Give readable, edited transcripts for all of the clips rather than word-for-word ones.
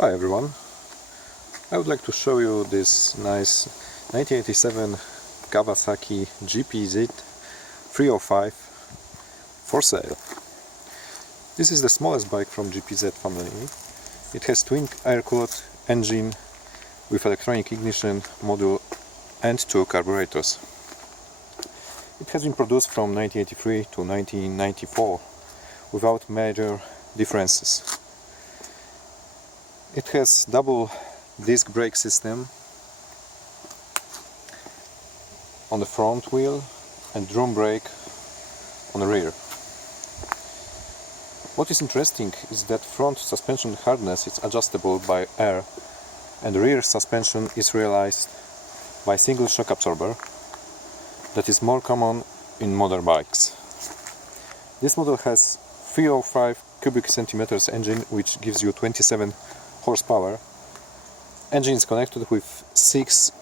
Hi everyone, I would like to show you this nice 1987 Kawasaki GPZ305 for sale. This is the smallest bike from GPZ family. It has twin air-cooled engine with electronic ignition module and 2 carburetors. It has been produced from 1983 to 1994 without major differences. It has double disc brake system on the front wheel and drum brake on the rear. What is interesting is that front suspension hardness is adjustable by air and rear suspension is realized by single shock absorber that is more common in modern bikes. This model has 305 cubic centimeters engine which gives you 27 horsepower. Engine is connected with 6-gear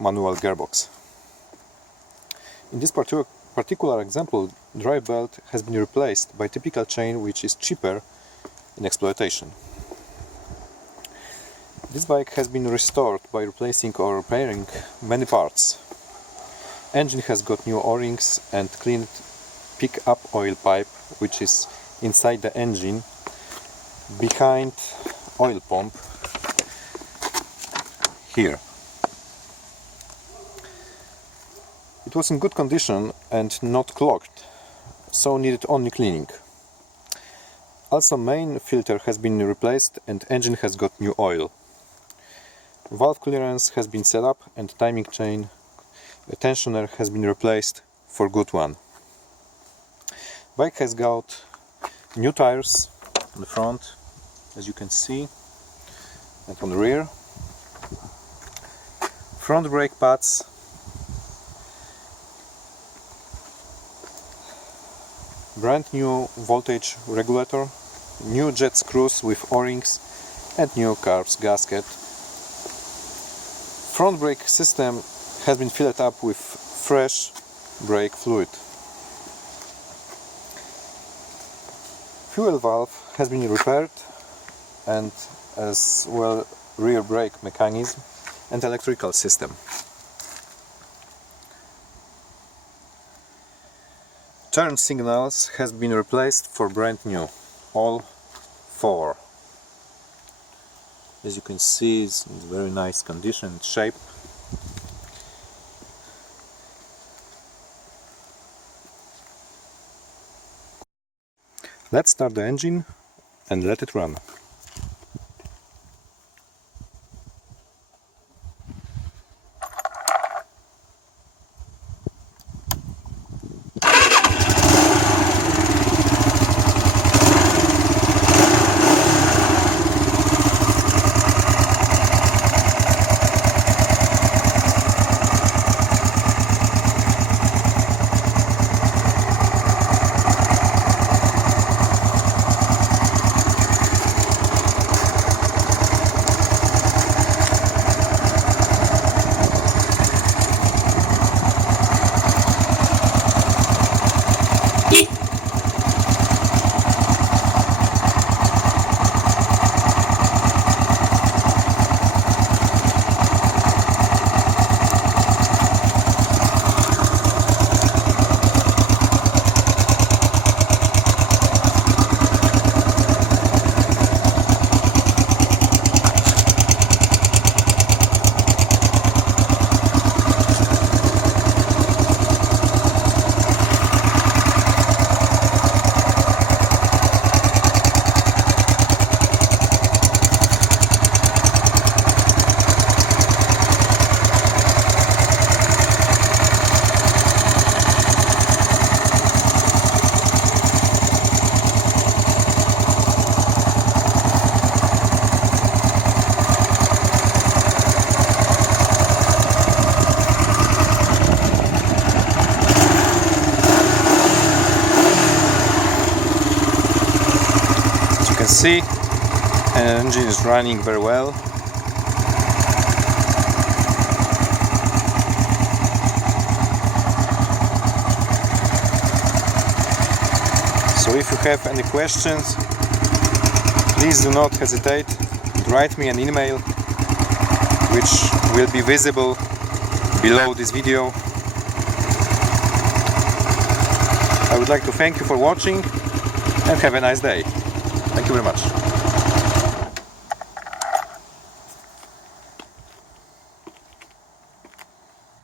manual gearbox. In this particular example, drive belt has been replaced by typical chain which is cheaper in exploitation. This bike has been restored by replacing or repairing many parts. Engine has got new O-rings and cleaned pick-up oil pipe which is inside the engine behind oil pump here. It was in good condition and not clogged, so needed only cleaning. Also main filter has been replaced and engine has got new oil. Valve clearance has been set up and timing chain tensioner has been replaced for good one. Bike has got new tires on the front, as you can see, and on the rear. Front brake pads, brand new voltage regulator, new jet screws with O-rings and new carbs gasket. Front brake system has been filled up with fresh brake fluid. Fuel valve has been repaired and as well rear brake mechanism and electrical system. Turn signals has been replaced for brand new, all 4. As you can see, it's in very nice condition and shape. Let's start the engine and let it run. See, and engine is running very well. So if you have any questions, please do not hesitate to write me an email, which will be visible below this video. I would like to thank you for watching and have a nice day. Thank you very much.